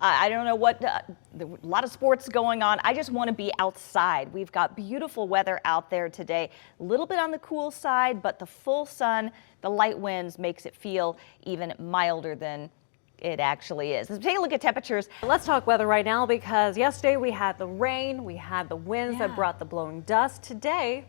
I don't know what, a lot of sports going on. I just want to be outside. We've got beautiful weather out there today. A little bit on the cool side, but the full sun, the light winds makes it feel even milder than it actually is. Let's take a look at temperatures. Let's talk weather right now because yesterday we had the rain, we had the winds that brought the blowing dust. Today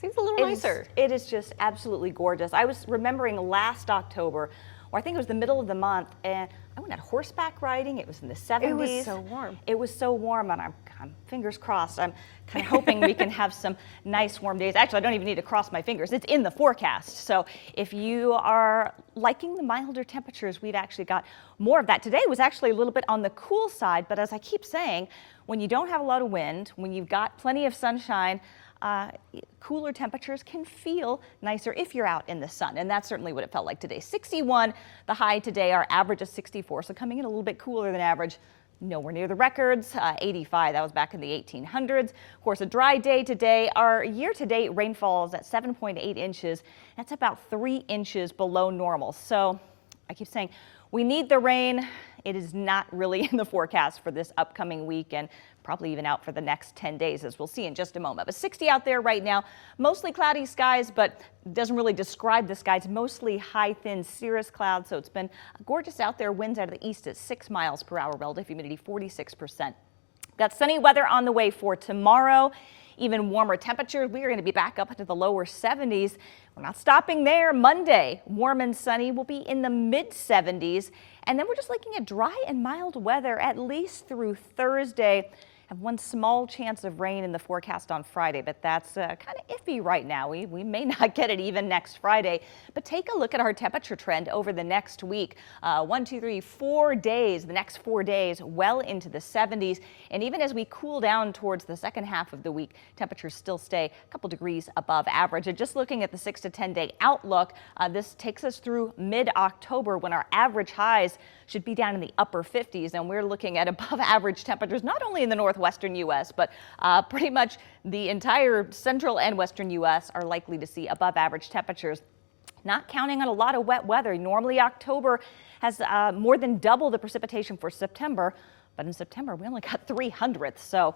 seems a little nicer. It is just absolutely gorgeous. I was remembering last October, or I think it was the middle of the month, and I went out horseback riding. It was in the 70s. It was so warm. It was so warm, and I'm fingers crossed. I'm kind of hoping we can have some nice warm days. Actually, I don't even need to cross my fingers. It's in the forecast. So if you are liking the milder temperatures, we've actually got more of that. Today was actually a little bit on the cool side, but as I keep saying, when you don't have a lot of wind, when you've got plenty of sunshine, cooler temperatures can feel nicer if you're out in the sun, and that's certainly what it felt like today. 61 the high today, our average is 64, so coming in a little bit cooler than average. Nowhere near the records. 85, that was back in the 1800s. Of course, a dry day today. Our year-to-date rainfall is at 7.8 inches. That's about 3 inches below normal. So I keep saying we need the rain. It is not really in the forecast for this upcoming week and probably even out for the next 10 days, as we'll see in just a moment. But 60 out there right now, mostly cloudy skies, but doesn't really describe the skies. Mostly high, thin cirrus clouds, so it's been gorgeous out there. Winds out of the east at 6 miles per hour, relative humidity 46%. Got sunny weather on the way for tomorrow. Even warmer temperatures. We are going to be back up into the lower 70s. We're not stopping there. Monday, warm and sunny, will be in the mid 70s. And then we're just looking at dry and mild weather at least through Thursday. Have one small chance of rain in the forecast on Friday, but that's kind of iffy right now. We may not get it even next Friday. But take a look at our temperature trend over the next week. 1, 2, 3, 4 days, the next 4 days, well into the 70s. And even as we cool down towards the second half of the week, temperatures still stay a couple degrees above average. And just looking at the 6 to 10 day outlook, this takes us through mid-October when our average highs should be down in the upper 50s, and we're looking at above average temperatures not only in the northwestern U.S., but pretty much the entire central and western U.S. are likely to see above average temperatures. Not counting on a lot of wet weather. Normally October has more than double the precipitation for September, but in September we only got 300th, so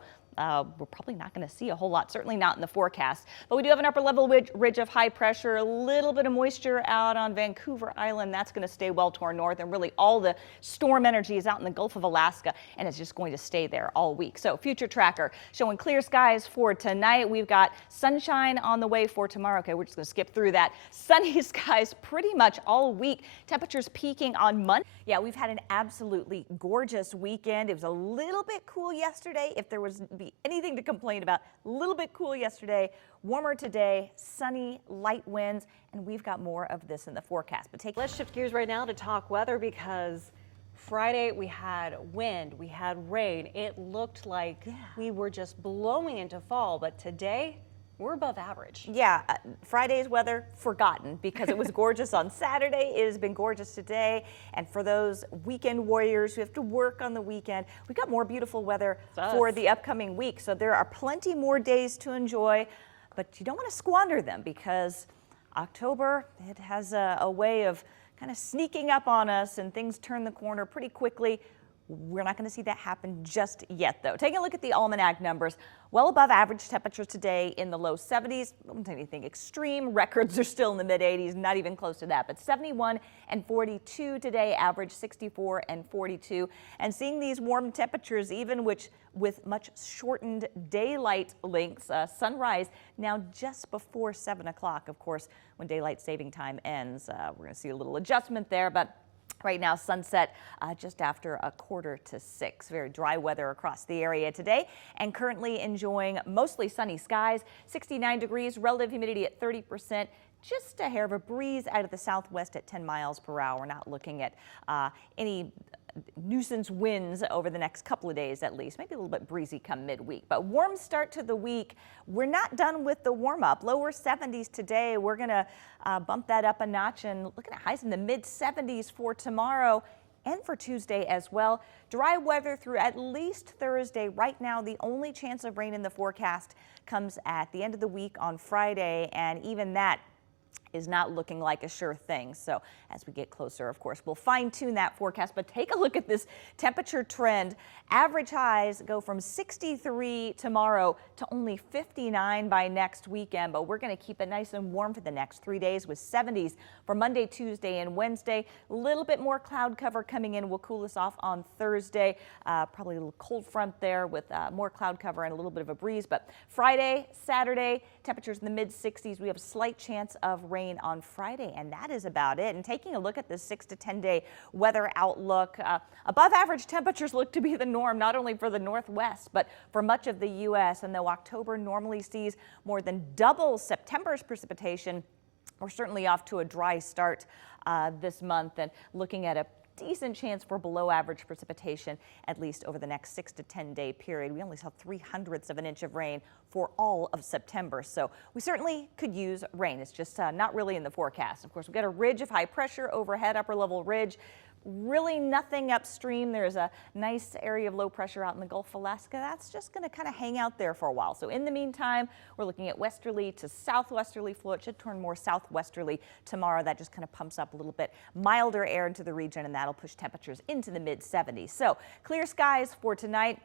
we're probably not going to see a whole lot, certainly not in the forecast. But we do have an upper level ridge of high pressure, a little bit of moisture out on Vancouver Island. That's going to stay well to our north, and really all the storm energy is out in the Gulf of Alaska, and it's just going to stay there all week. So future tracker showing clear skies for tonight. We've got sunshine on the way for tomorrow. Okay, we're just going to skip through that. Sunny skies pretty much all week. Temperatures peaking on Monday. Yeah, we've had an absolutely gorgeous weekend. It was a little bit cool yesterday. If there was anything to complain about, a little bit cool yesterday, warmer today, sunny, light winds, and we've got more of this in the forecast. But let's shift gears right now to talk weather, because Friday we had wind, we had rain. It looked like we were just blowing into fall, but today we're above average. Yeah, Friday's weather forgotten because it was gorgeous on Saturday. It has been gorgeous today. And for those weekend warriors who have to work on the weekend, we've got more beautiful weather for the upcoming week. So there are plenty more days to enjoy, but you don't want to squander them because October, it has a way of kind of sneaking up on us, and things turn the corner pretty quickly. We're not going to see that happen just yet, though. Taking a look at the almanac numbers, well above average temperatures today in the low 70s. Don't take anything extreme. Records are still in the mid 80s, not even close to that. But 71 and 42 today, average 64 and 42. And seeing these warm temperatures, even with much shortened daylight lengths, sunrise now just before 7 o'clock. Of course, when daylight saving time ends, we're going to see a little adjustment there, but right now, sunset just after 5:45. Very dry weather across the area today, and currently enjoying mostly sunny skies. 69 degrees, relative humidity at 30%. Just a hair of a breeze out of the southwest at 10 miles per hour. We're not looking at any nuisance winds over the next couple of days at least. Maybe a little bit breezy come midweek, but warm start to the week. We're not done with the warm up. Lower 70s today. We're going to bump that up a notch and looking at highs in the mid 70s for tomorrow and for Tuesday as well. Dry weather through at least Thursday. Right now, the only chance of rain in the forecast comes at the end of the week on Friday, and even that is not looking like a sure thing. So as we get closer, of course, we'll fine tune that forecast, but take a look at this temperature trend. Average highs go from 63 tomorrow to only 59 by next weekend, but we're going to keep it nice and warm for the next 3 days with 70s for Monday, Tuesday, and Wednesday. A little bit more cloud cover coming in will cool us off on Thursday. Probably a little cold front there with more cloud cover and a little bit of a breeze, but Friday, Saturday, temperatures in the mid 60s. We have a slight chance of rain on Friday, and that is about it. And taking a look at the 6 to 10 day weather outlook, above average temperatures look to be the norm, not only for the Northwest, but for much of the U.S. And though October normally sees more than double September's precipitation, we're certainly off to a dry start this month and looking at a decent chance for below average precipitation, at least over the next 6 to 10 day period. We only saw 0.03 of an inch of rain for all of September, so we certainly could use rain. It's just not really in the forecast. Of course, we've got a ridge of high pressure overhead, upper level ridge. Really nothing upstream. There's a nice area of low pressure out in the Gulf of Alaska. That's just going to kind of hang out there for a while. So in the meantime, we're looking at westerly to southwesterly flow. It should turn more southwesterly tomorrow. That just kind of pumps up a little bit milder air into the region, and that'll push temperatures into the mid 70s. So clear skies for tonight.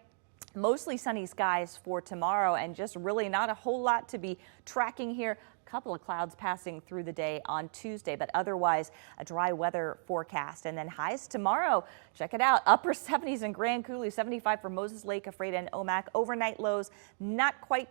Mostly sunny skies for tomorrow, and just really not a whole lot to be tracking here. Couple of clouds passing through the day on Tuesday, but otherwise a dry weather forecast. And then highs tomorrow, check it out, upper 70s in Grand Coulee, 75 for Moses Lake, Ephrata, and Omak. Overnight lows not quite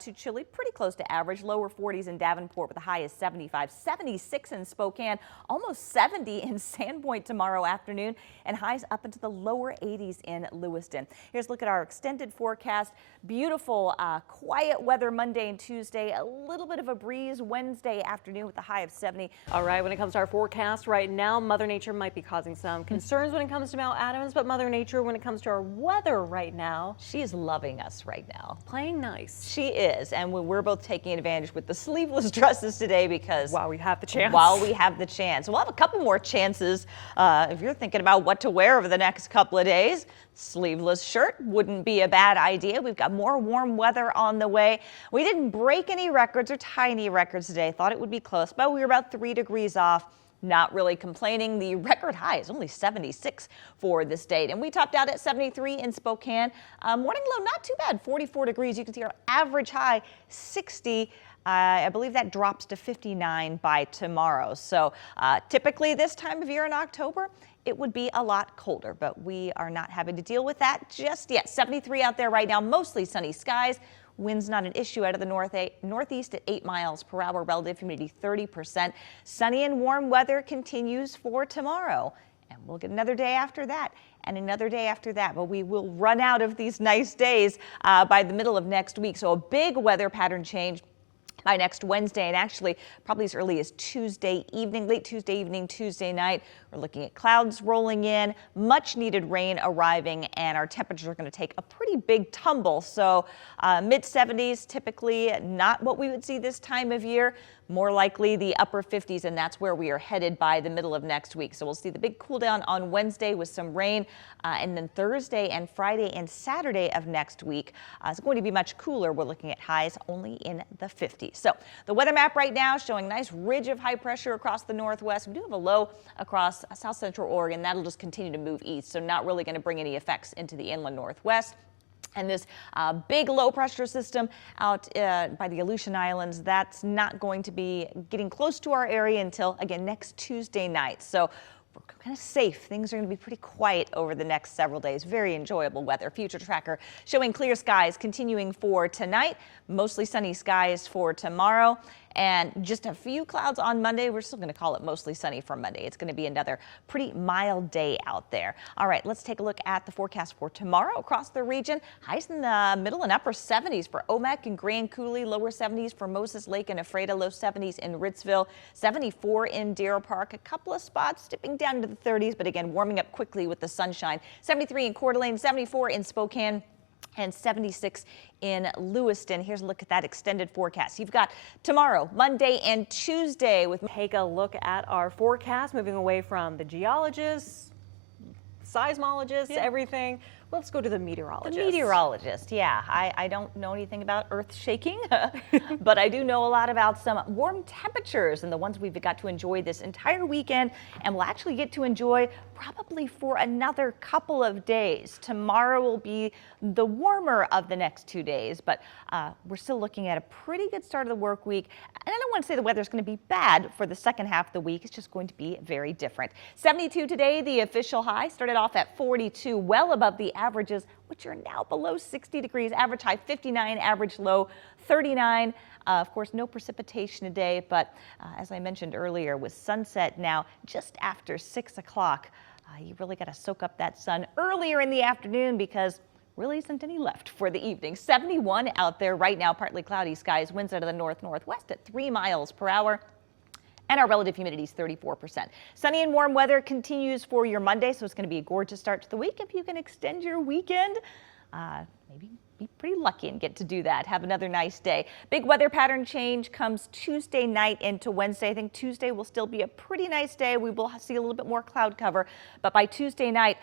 too chilly, pretty close to average. Lower 40s in Davenport with a high is 75, 76 in Spokane, almost 70 in Sandpoint tomorrow afternoon, and highs up into the lower 80s in Lewiston. Here's a look at our extended forecast. Beautiful, quiet weather Monday and Tuesday, a little bit of a breeze Wednesday afternoon with a high of 70. All right, when it comes to our forecast right now, Mother Nature might be causing some concerns when it comes to Mount Adams, but Mother Nature, when it comes to our weather right now, she is loving us right now. Playing nice. She is, and we're both taking advantage with the sleeveless dresses today because while we have the chance. We'll have a couple more chances if you're thinking about what to wear over the next couple of days. Sleeveless shirt wouldn't be a bad idea. We've got more warm weather on the way. We didn't break any records or tie any records today. Thought it would be close, but we were about 3 degrees off. Not really complaining. The record high is only 76 for this date, and we topped out at 73 in Spokane. Morning low not too bad, 44 degrees. You can see our average high 60. I believe that drops to 59 by tomorrow. So typically this time of year in October, it would be a lot colder, but we are not having to deal with that just yet. 73 out there right now, mostly sunny skies. Wind's not an issue out of the northeast at 8 miles per hour, relative humidity 30%. Sunny and warm weather continues for tomorrow. And we'll get another day after that and another day after that, but we will run out of these nice days by the middle of next week. So a big weather pattern change by next Wednesday, and actually probably as early as Tuesday evening, late Tuesday evening, Tuesday night. We're looking at clouds rolling in, much needed rain arriving, and our temperatures are going to take a pretty big tumble. So mid 70s, typically not what we would see this time of year. More likely the upper 50s, and that's where we are headed by the middle of next week. So we'll see the big cool down on Wednesday with some rain, and then Thursday and Friday and Saturday of next week is going to be much cooler. We're looking at highs only in the 50s. So the weather map right now showing nice ridge of high pressure across the northwest. We do have a low across south central Oregon. That'll just continue to move east, so not really going to bring any effects into the inland northwest. And this big low pressure system out by the Aleutian Islands, that's not going to be getting close to our area until, again, next Tuesday night. So we're kind of safe. Things are going to be pretty quiet over the next several days. Very enjoyable weather. Future tracker showing clear skies continuing for tonight. Mostly sunny skies for tomorrow. And just a few clouds on Monday. We're still going to call it mostly sunny for Monday. It's going to be another pretty mild day out there. All right, let's take a look at the forecast for tomorrow across the region. Highs in the middle and upper 70s for Omak and Grand Coulee, lower 70s for Moses Lake and Ephrata, low 70s in Ritzville, 74 in Deer Park. A couple of spots dipping down into the 30s, but again, warming up quickly with the sunshine. 73 in Coeur d'Alene, 74 in Spokane, and 76 in Lewiston. Here's a look at that extended forecast. You've got tomorrow, Monday and Tuesday with. Take a look at our forecast, moving away from the geologists, seismologists, everything. Let's go to the The meteorologist. meteorologist, yeah. I don't know anything about earth shaking, but I do know a lot about some warm temperatures and the ones we've got to enjoy this entire weekend, and we'll actually get to enjoy probably for another couple of days. Tomorrow will be the warmer of the next 2 days, but we're still looking at a pretty good start of the work week. And I don't want to say the weather's going to be bad for the second half of the week. It's just going to be very different. 72 today, the official high. Started off at 42, well above the averages, which are now below 60 degrees. Average high 59, average low 39. Of course, no precipitation today, but as I mentioned earlier, with sunset now just after 6 o'clock, you really got to soak up that sun earlier in the afternoon because really isn't any left for the evening. 71 out there right now, partly cloudy skies, winds out of the north-northwest at 3 miles per hour. And our relative humidity is 34%. Sunny and warm weather continues for your Monday, so it's going to be a gorgeous start to the week. If you can extend your weekend, maybe be pretty lucky and get to do that. Have another nice day. Big weather pattern change comes Tuesday night into Wednesday. I think Tuesday will still be a pretty nice day. We will see a little bit more cloud cover, but by Tuesday night,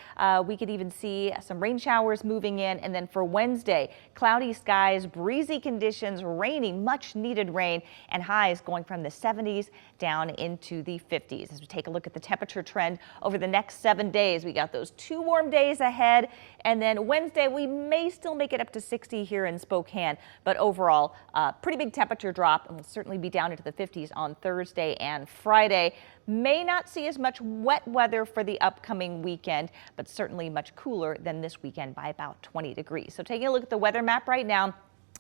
we could even see some rain showers moving in. And then for Wednesday, cloudy skies, breezy conditions, raining, much needed rain, and highs going from the 70s down into the 50s. As we take a look at the temperature trend over the next 7 days, we got those 2 warm days ahead. And then Wednesday, we may still make it up to 60 here in Spokane, but overall, pretty big temperature drop, and we'll certainly be down into the 50s on Thursday and Friday. May not see as much wet weather for the upcoming weekend, but certainly much cooler than this weekend by about 20 degrees. So taking a look at the weather map right now,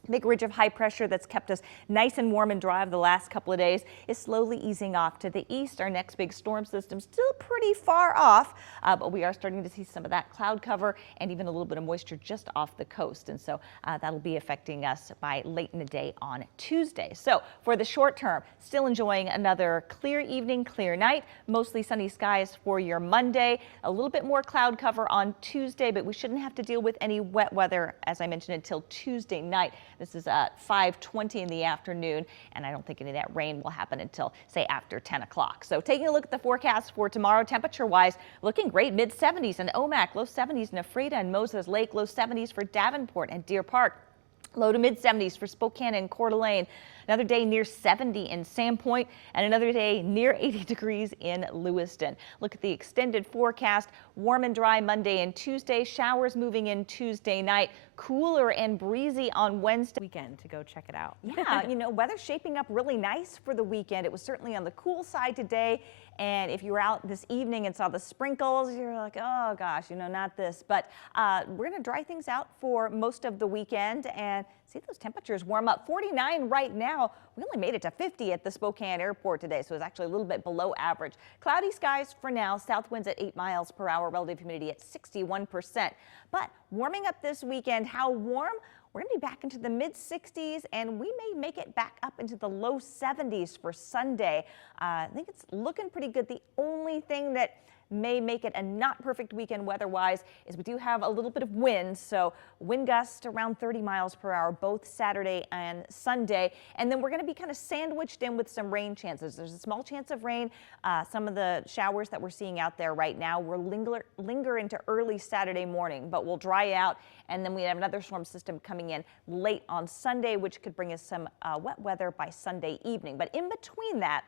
big ridge of high pressure that's kept us nice and warm and dry over the last couple of days is slowly easing off to the east. Our next big storm system still pretty far off, but we are starting to see some of that cloud cover and even a little bit of moisture just off the coast. And so that'll be affecting us by late in the day on Tuesday. So for the short term, still enjoying another clear evening, clear night, mostly sunny skies for your Monday. A little bit more cloud cover on Tuesday, but we shouldn't have to deal with any wet weather, as I mentioned, until Tuesday night. This is at 5:20 in the afternoon, and I don't think any of that rain will happen until, say, after 10 o'clock. So taking a look at the forecast for tomorrow, temperature-wise, looking great, mid-70s in Omak, low 70s in Ephrata and Moses Lake, low 70s for Davenport and Deer Park. Low to mid-70s for Spokane and Coeur d'Alene. Another day near 70 in Sandpoint, and another day near 80 degrees in Lewiston. Look at the extended forecast. Warm and dry Monday and Tuesday. Showers moving in Tuesday night. Cooler and breezy on Wednesday. Weekend to go check it out. Yeah, you know, weather's shaping up really nice for the weekend. It was certainly on the cool side today. And if you were out this evening and saw the sprinkles, you're like, oh gosh, you know, not this. But we're going to dry things out for most of the weekend and see those temperatures warm up. 49 right now. We only made it to 50 at the Spokane airport today, so it's actually a little bit below average. Cloudy skies for now. South winds at 8 miles per hour. Relative humidity at 61%. But warming up this weekend, how warm? We're going to be back into the mid-60s, and we may make it back up into the low 70s for Sunday. I think it's looking pretty good. The only thing that may make it a not perfect weekend weather-wise is we do have a little bit of wind, so wind gusts around 30 miles per hour both Saturday and Sunday, and then we're going to be kind of sandwiched in with some rain chances. There's a small chance of rain. Some of the showers that we're seeing out there right now will linger into early Saturday morning, but will dry out, and then we have another storm system coming in late on Sunday, which could bring us some wet weather by Sunday evening. But in between that,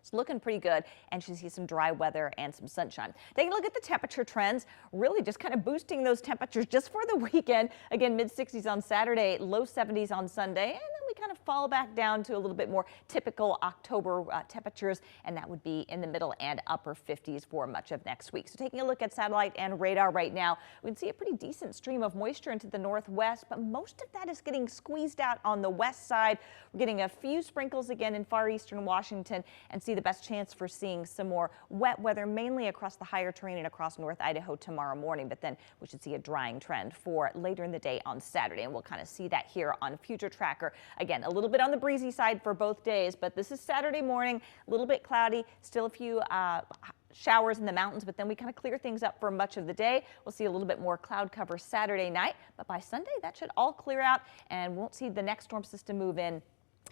it's looking pretty good, and should see some dry weather and some sunshine. Taking a look at the temperature trends, really just kind of boosting those temperatures just for the weekend. Again, mid-60s on Saturday, low 70s on Sunday, and then we kind of fall back down to a little bit more typical October temperatures, and that would be in the middle and upper 50s for much of next week. So taking a look at satellite and radar right now, we can see a pretty decent stream of moisture into the northwest, but most of that is getting squeezed out on the west side. We're getting a few sprinkles again in far eastern Washington, and see the best chance for seeing some more wet weather, mainly across the higher terrain and across North Idaho tomorrow morning. But then we should see a drying trend for later in the day on Saturday, and we'll kind of see that here on Future Tracker. Again, a little bit on the breezy side for both days, but this is Saturday morning, a little bit cloudy, still a few showers in the mountains, but then we kind of clear things up for much of the day. We'll see a little bit more cloud cover Saturday night, but by Sunday that should all clear out, and won't see the next storm system move in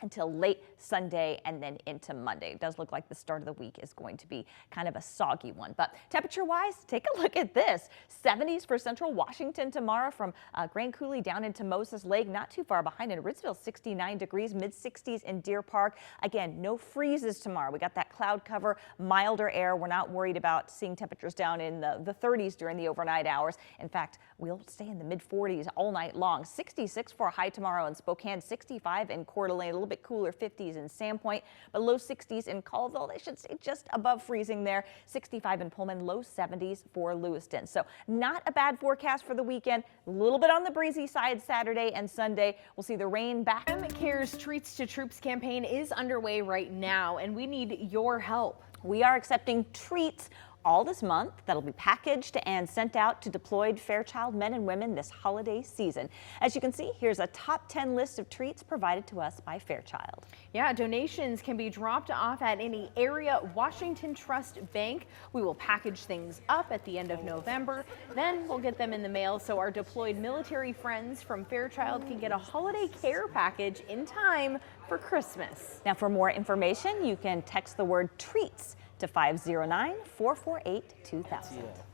until late Sunday and then into Monday. It does look like the start of the week is going to be kind of a soggy one. But temperature-wise, take a look at this. 70s for central Washington tomorrow from Grand Coulee down into Moses Lake, not too far behind in Ritzville, 69 degrees, mid-60s in Deer Park. Again, no freezes tomorrow. We got that cloud cover, milder air. We're not worried about seeing temperatures down in the 30s during the overnight hours. In fact, we'll stay in the mid-40s all night long. 66 for a high tomorrow in Spokane, 65 in Coeur d'Alene, a little bit cooler, 50s in Sandpoint, but low 60s in Colville. They should stay just above freezing there. 65 in Pullman, low 70s for Lewiston. So not a bad forecast for the weekend. A little bit on the breezy side Saturday and Sunday. We'll see the rain back. CARE's Treats to Troops campaign is underway right now, and we need your help. We are accepting treats all this month that'll be packaged and sent out to deployed Fairchild men and women this holiday season. As you can see, here's a top 10 list of treats provided to us by Fairchild. Yeah, donations can be dropped off at any area Washington Trust Bank. We will package things up at the end of November. Then we'll get them in the mail so our deployed military friends from Fairchild can get a holiday care package in time for Christmas. Now, for more information, you can text the word treats to 509-448-2000.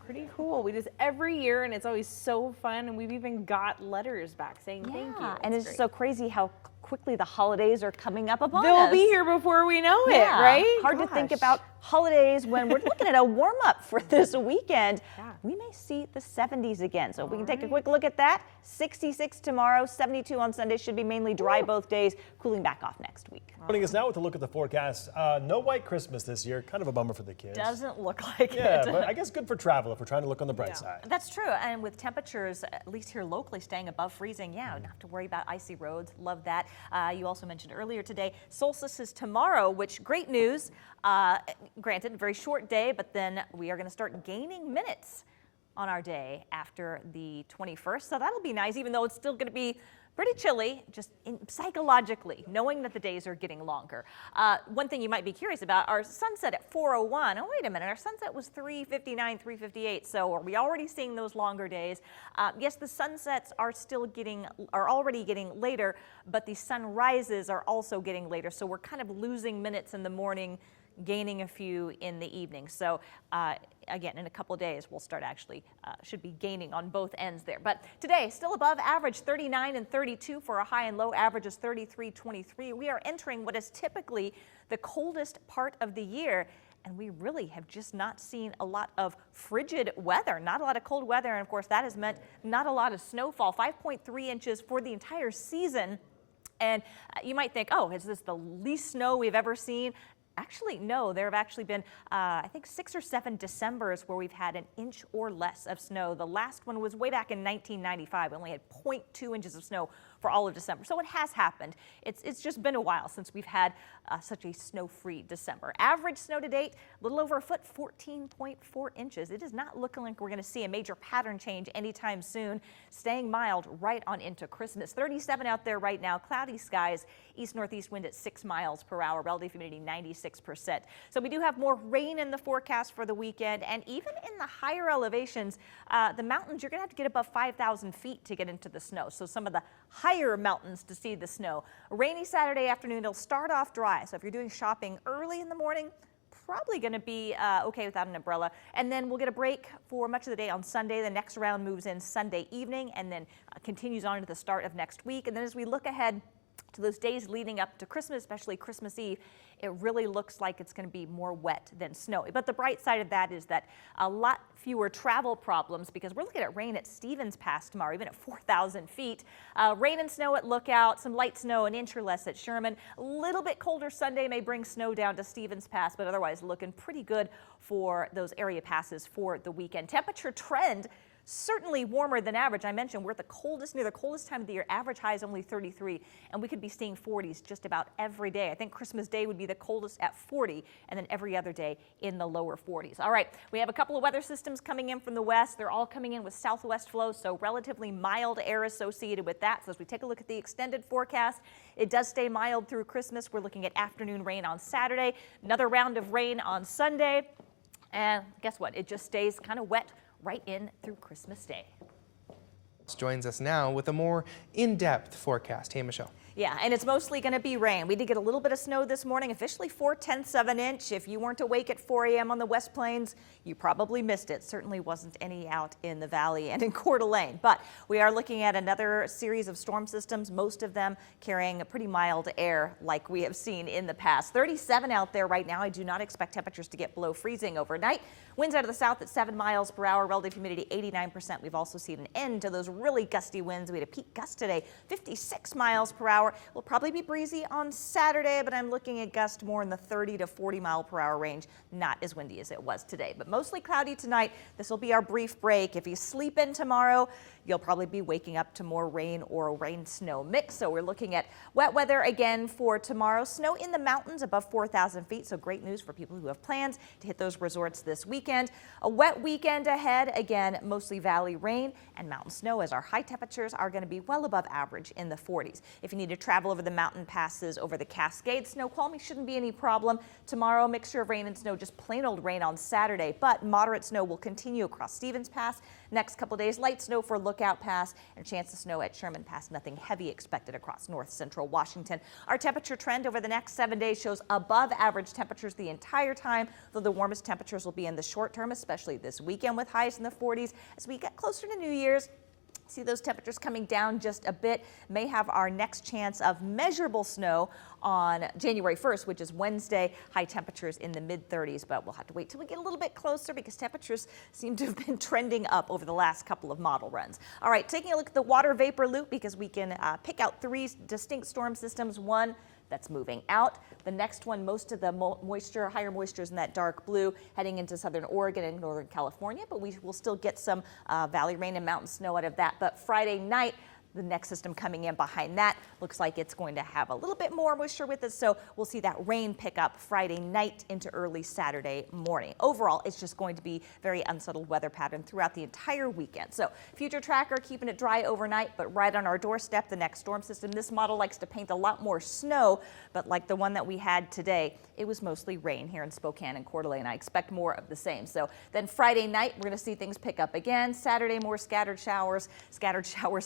Pretty cool. We do this every year, and it's always so fun. And we've even got letters back saying thank you. And it's so crazy how quickly the holidays are coming up upon us. They'll be here before we know it, right? Hard to think about holidays when we're looking at a warm up for this weekend. We may see the 70s again. So if we can take a quick look at that. 66 tomorrow, 72 on Sunday. Should be mainly dry both days, cooling back off next week. Joining us now with a look at the forecast. No white Christmas this year. Kind of a bummer for the kids. Doesn't look like it. Yeah, but I guess good for travel if we're trying to look on the bright side. That's true. And with temperatures, at least here locally, staying above freezing, don't have to worry about icy roads. Love that. You also mentioned earlier today, solstice is tomorrow, which great news. Granted, very short day, but then we are going to start gaining minutes on our day after the 21st. So that'll be nice, even though it's still going to be pretty chilly, just psychologically, knowing that the days are getting longer. One thing you might be curious about, our sunset at 4:01. Oh, wait a minute, our sunset was 3:59, 3:58. So are we already seeing those longer days? Yes, the sunsets are already getting later, but the sunrises are also getting later. So we're kind of losing minutes in the morning, gaining a few in the evening. So again, in a couple of days, we'll start actually, should be gaining on both ends there. But today, still above average, 39 and 32 for a high, and low average is 33, 23. We are entering what is typically the coldest part of the year. And we really have just not seen a lot of frigid weather, not a lot of cold weather. And of course, that has meant not a lot of snowfall, 5.3 inches for the entire season. And you might think, oh, is this the least snow we've ever seen? Actually, no, there have actually been, I think, 6 or 7 Decembers where we've had an inch or less of snow. The last one was way back in 1995. We only had 0.2 inches of snow for all of December. So it has happened. It's just been a while since we've had such a snow-free December. Average snow to date, a little over a foot, 14.4 inches. It is not looking like we're going to see a major pattern change anytime soon. Staying mild right on into Christmas. 37 out there right now, cloudy skies, east-northeast wind at 6 miles per hour, relative humidity 96%. So we do have more rain in the forecast for the weekend, and even in the higher elevations, the mountains, you're going to have to get above 5,000 feet to get into the snow. So some of the higher mountains to see the snow. A rainy Saturday afternoon. It'll start off dry. So if you're doing shopping early in the morning, probably going to be okay without an umbrella. And then we'll get a break for much of the day on Sunday. The next round moves in Sunday evening and then continues on to the start of next week. And then as we look ahead to those days leading up to Christmas, especially Christmas Eve, it really looks like it's going to be more wet than snowy. But the bright side of that is that a lot fewer travel problems, because we're looking at rain at Stevens Pass tomorrow, even at 4,000 feet. Rain and snow at Lookout, some light snow, an inch or less at Sherman. A little bit colder Sunday may bring snow down to Stevens Pass, but otherwise looking pretty good for those area passes for the weekend. Temperature trend, certainly warmer than average. I mentioned we're at the coldest, near the coldest time of the year. Average high is only 33, and we could be seeing 40s just about every day. I think Christmas Day would be the coldest at 40, and then every other day in the lower 40s. All right, we have a couple of weather systems coming in from the west. They're all coming in with southwest flow, so relatively mild air associated with that. So as we take a look at the extended forecast, it does stay mild through Christmas. We're looking at afternoon rain on Saturday, another round of rain on Sunday, and guess what? It just stays kind of wet right in through Christmas Day. joins us now with a more in-depth forecast. Hey, Michelle. Yeah, and it's mostly going to be rain. We did get a little bit of snow this morning, officially 4/10 of an inch. If you weren't awake at 4 a.m. on the West Plains, you probably missed it. Certainly wasn't any out in the valley and in Coeur d'Alene. But we are looking at another series of storm systems, most of them carrying a pretty mild air like we have seen in the past. 37 out there right now. I do not expect temperatures to get below freezing overnight. Winds out of the south at 7 miles per hour, relative humidity 89%. We've also seen an end to those really gusty winds. We had a peak gust today, 56 miles per hour. Will probably be breezy on Saturday, but I'm looking at gusts more in the 30 to 40 mile per hour range. Not as windy as it was today, but mostly cloudy tonight. This will be our brief break. If you sleep in tomorrow, you'll probably be waking up to more rain or rain-snow mix. So we're looking at wet weather again for tomorrow. Snow in the mountains above 4,000 feet. So great news for people who have plans to hit those resorts this weekend. A wet weekend ahead. Again, mostly valley rain and mountain snow as our high temperatures are going to be well above average in the 40s. If you need to travel over the mountain passes, over the Cascades, snow quality shouldn't be any problem. Tomorrow, mixture of rain and snow, just plain old rain on Saturday, but moderate snow will continue across Stevens Pass. Next couple days, light snow for Lookout Pass and a chance of snow at Sherman Pass. Nothing heavy expected across north central Washington. Our temperature trend over the next 7 days shows above average temperatures the entire time, though the warmest temperatures will be in the short term, especially this weekend with highs in the 40s. As we get closer to New Year's, see those temperatures coming down just a bit. May have our next chance of measurable snow on January 1st, which is Wednesday. High temperatures in the mid-30s, but we'll have to wait till we get a little bit closer because temperatures seem to have been trending up over the last couple of model runs. All right, taking a look at the water vapor loop because we can pick out 3 distinct storm systems. One that's moving out. The next one, most of the moisture, higher moisture is in that dark blue heading into southern Oregon and northern California, but we will still get some valley rain and mountain snow out of that. But Friday night, the next system coming in behind that looks like it's going to have a little bit more moisture with it, so we'll see that rain pick up Friday night into early Saturday morning. Overall, it's just going to be very unsettled weather pattern throughout the entire weekend. So future tracker keeping it dry overnight, but right on our doorstep, the next storm system. This model likes to paint a lot more snow, but like the one that we had today, it was mostly rain here in Spokane and Coeur d'Alene. I expect more of the same. So then Friday night, we're going to see things pick up again. Saturday, more scattered showers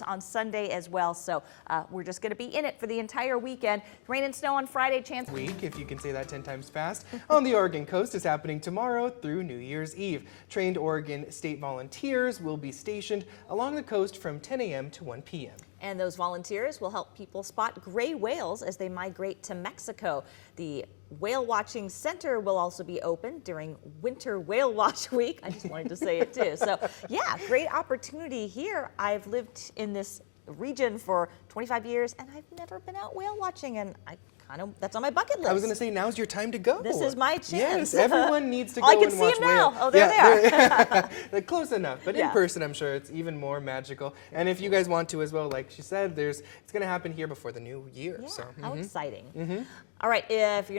on Sunday as well. So we're just going to be in it for the entire weekend. Rain and snow on Friday, chance Week, if you can say that 10 times fast, on the Oregon coast is happening tomorrow through New Year's Eve. Trained Oregon State volunteers will be stationed along the coast from 10 a.m. to 1 p.m. And those volunteers will help people spot gray whales as they migrate to Mexico. The Whale Watching Center will also be open during Winter Whale Watch Week. I just wanted to say it too. So yeah, great opportunity here. I've lived in this region for 25 years and I've never been out whale watching, and that's on my bucket list. I was going to say, now's your time to go. This is my chance. Yes, everyone needs to go I can and see watch them whale. now. Oh, there they are. They're close enough, but Yeah. in person, I'm sure it's even more magical. And if you guys want to as well, like she said, it's going to happen here before the new year. Yeah, So how exciting. All right, if you're